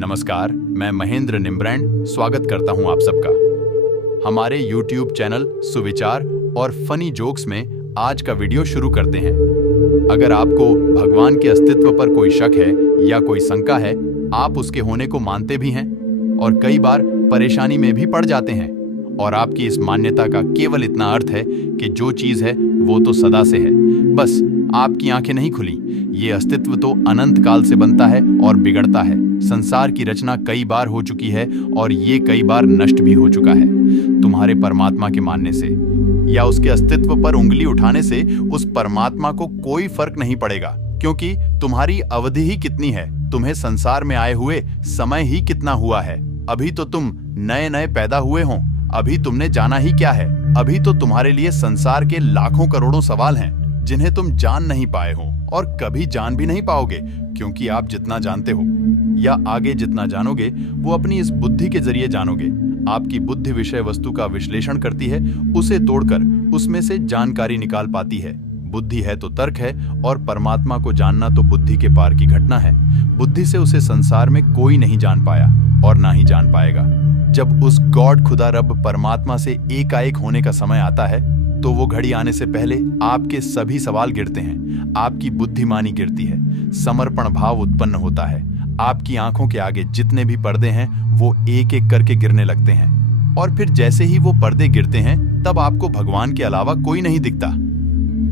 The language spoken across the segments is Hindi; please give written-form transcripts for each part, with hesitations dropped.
नमस्कार, मैं महेंद्र निम्ब्रैंड स्वागत करता हूं आप सबका हमारे YouTube चैनल सुविचार और फनी जोक्स में। आज का वीडियो शुरू करते हैं। अगर आपको भगवान के अस्तित्व पर कोई शक है या कोई शंका है, आप उसके होने को मानते भी हैं और कई बार परेशानी में भी पड़ जाते हैं, और आपकी इस मान्यता का केवल इतना अर्थ है कि जो चीज़ है वो तो सदा से है, बस आपकी आंखें नहीं खुली। ये अस्तित्व तो अनंत काल से बनता है और बिगड़ता है। संसार की रचना कई बार हो चुकी है और ये कई बार नष्ट भी हो चुका है। तुम्हारे परमात्मा के मानने से या उसके अस्तित्व पर उंगली उठाने से उस परमात्मा को कोई फर्क नहीं पड़ेगा, क्योंकि तुम्हारी अवधि ही कितनी है, तुम्हें संसार में आए हुए समय ही कितना हुआ है। अभी तो तुम नए नए पैदा हुए हो, अभी तुमने जाना ही क्या है। अभी तो तुम्हारे लिए संसार के लाखों करोड़ों सवाल हैं जिन्हें तुम जान नहीं पाए हो और कभी जान भी नहीं पाओगे, क्योंकि आप जितना जानते हो या आगे जितना जानोगे वो अपनी इस बुद्धि के जरिए जानोगे। आपकी बुद्धि विषय वस्तु का विश्लेषण करती है, उसे तोड़कर उसमें से जानकारी निकाल पाती है। बुद्धि है तो तर्क है, और परमात्मा को जानना तो बुद्धि के पार की घटना है। बुद्धि से उसे संसार में कोई नहीं जान पाया और ना ही जान पाएगा। जब उस गॉड खुदा रब परमात्मा से एकाएक होने का समय आता है, तो वो घड़ी आने से पहले आपके सभी सवाल गिरते हैं, आपकी बुद्धिमानी गिरती है, समर्पण भाव उत्पन्न होता है। आपकी आंखों के आगे जितने भी पर्दे हैं वो एक एक करके गिरने लगते हैं, और फिर जैसे ही वो पर्दे गिरते हैं तब आपको भगवान के अलावा कोई नहीं दिखता।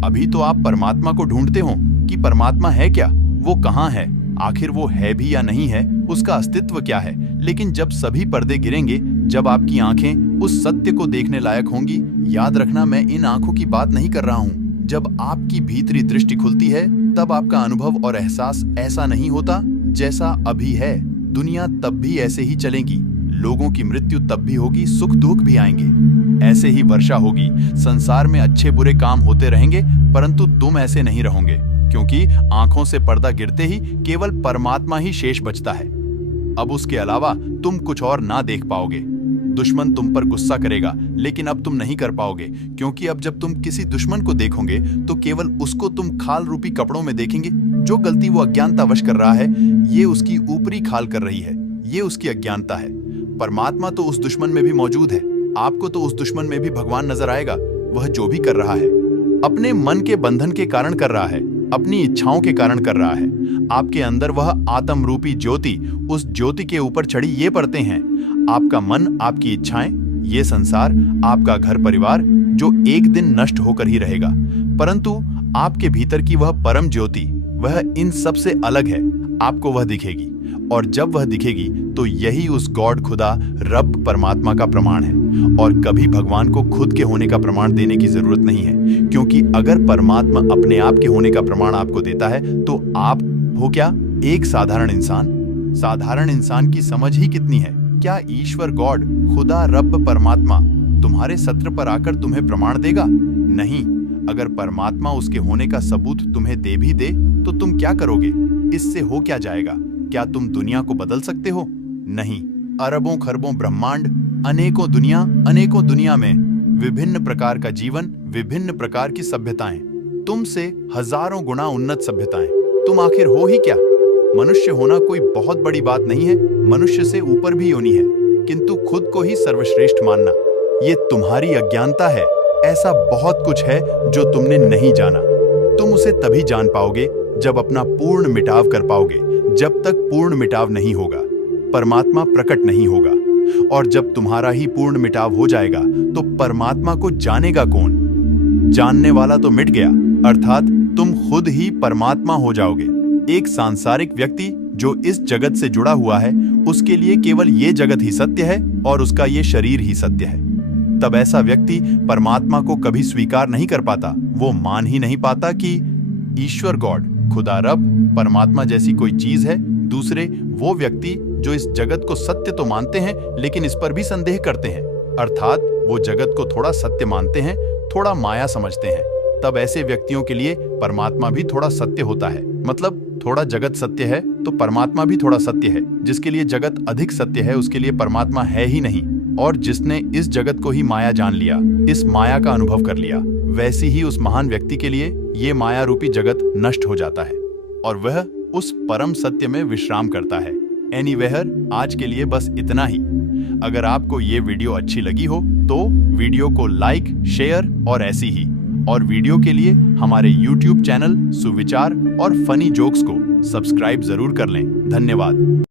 अभी तो आप परमात्मा को ढूंढते हो कि परमात्मा है क्या, वो कहाँ है, आखिर वो है भी या नहीं है, उसका अस्तित्व क्या है। लेकिन जब सभी पर्दे गिरेंगे, जब आपकी आंखें उस सत्य को देखने लायक होंगी, याद रखना मैं इन आंखों की बात नहीं कर रहा हूँ, जब आपकी भीतरी दृष्टि खुलती है तब आपका अनुभव और एहसास ऐसा नहीं होता जैसा अभी है। दुनिया तब भी ऐसे ही चलेगी, लोगों की मृत्यु तब भी होगी, सुख दुख भी आएंगे, ऐसे ही वर्षा होगी, संसार में अच्छे बुरे काम होते रहेंगे, परंतु तुम ऐसे नहीं रहोगे, क्योंकि आंखों से पर्दा गिरते ही केवल परमात्मा ही शेष बचता है। अब उसके अलावा तुम कुछ और ना देख पाओगे। दुश्मन तुम पर गुस्सा करेगा, लेकिन अब तुम नहीं कर पाओगे, क्योंकि अब जब तुम किसी दुश्मन को देखोगे तो केवल उसको तुम खाल रूपी कपड़ों में देखेंगे। जो गलती वो अज्ञानतावश कर रहा है, ये उसकी ऊपरी खाल कर रही है, ये उसकी अज्ञानता है। परमात्मा तो उस दुश्मन में भी मौजूद है, आपको तो उस दुश्मन में भी भगवान नजर आएगा। वह जो भी कर रहा है अपने मन के बंधन के कारण कर रहा है, अपनी इच्छाओं के कारण कर रहा है। आपके अंदर वह आत्म रूपी ज्योति, उस ज्योति के ऊपर चढ़ी ये परतें हैं, आपका मन, आपकी इच्छाएं, ये संसार, आपका घर परिवार, जो एक दिन नष्ट होकर ही रहेगा, परंतु आपके भीतर की वह परम ज्योति, वह इन सब से अलग है। आपको वह दिखेगी, और जब वह दिखेगी तो यही उस गॉड खुदा रब परमात्मा का प्रमाण है। और कभी भगवान को खुद के होने का प्रमाण देने की जरूरत नहीं है, क्योंकि अगर परमात्मा अपने आप के होने का प्रमाण आपको देता है तो आप हो क्या, एक साधारण इंसान। साधारण इंसान की समझ ही कितनी है। क्या ईश्वर गॉड खुदा रब परमात्मा तुम्हारे सत्र पर आकर तुम्हें प्रमाण देगा? नहीं। अगर परमात्मा उसके होने का सबूत तुम्हें दे भी दे तो तुम क्या करोगे? इससे हो क्या जाएगा? क्या तुम दुनिया को बदल सकते हो? नहीं। अरबों खरबों ब्रह्मांड, अनेकों दुनिया में विभिन्न प्रकार का जीवन, विभिन्न प्रकार की सभ्यताएं, तुमसे हजारों गुना उन्नत सभ्यताएं। तुम आखिर हो ही क्या? मनुष्य होना कोई बहुत बड़ी बात नहीं है, मनुष्य से ऊपर भी योनि है, किंतु खुद को ही सर्वश्रेष्ठ मानना, ये तुम्हारी अज्ञानता है। ऐसा बहुत कुछ है जो तुमने नहीं जाना। तुम उसे तभी जान पाओगे जब अपना पूर्ण मिटाव कर पाओगे। जब तक पूर्ण मिटाव नहीं होगा, परमात्मा प्रकट नहीं होगा, और जब तुम्हारा ही पूर्ण मिटाव हो जाएगा तो परमात्मा को जानेगा कौन? जानने वाला तो मिट गया, अर्थात तुम खुद ही परमात्मा हो जाओगे। एक सांसारिक व्यक्ति जो इस जगत से जुड़ा हुआ है, उसके लिए केवल ये जगत ही सत्य है और उसका ये शरीर ही सत्य है। तब ऐसा व्यक्ति परमात्मा को कभी स्वीकार नहीं कर पाता। वो मान ही नहीं पाता कि ईश्वर गॉड खुदा रब परमात्मा जैसी कोई चीज है। दूसरे वो व्यक्ति जो इस जगत को सत्य तो मानते हैं, लेकिन इस पर भी संदेह करते हैं, अर्थात वो जगत को थोड़ा सत्य मानते हैं, थोड़ा माया समझते हैं। तब ऐसे व्यक्तियों के लिए परमात्मा भी थोड़ा सत्य होता है। मतलब थोड़ा जगत सत्य है तो परमात्मा भी थोड़ा सत्य है। जिसके लिए जगत अधिक सत्य है, उसके लिए परमात्मा है ही नहीं। और जिसने इस जगत को ही माया जान लिया, इस माया का अनुभव कर लिया, वैसी ही उस महान व्यक्ति के लिए ये माया रूपी जगत नष्ट हो जाता है और वह उस परम सत्य में विश्राम करता है। एनीवेयर आज के लिए बस इतना ही। अगर आपको ये वीडियो अच्छी लगी हो तो वीडियो को लाइक, शेयर और ऐसी ही और वीडियो के लिए हमारे YouTube चैनल सुविचार और फनी जोक्स को सब्सक्राइब जरूर कर लें। धन्यवाद।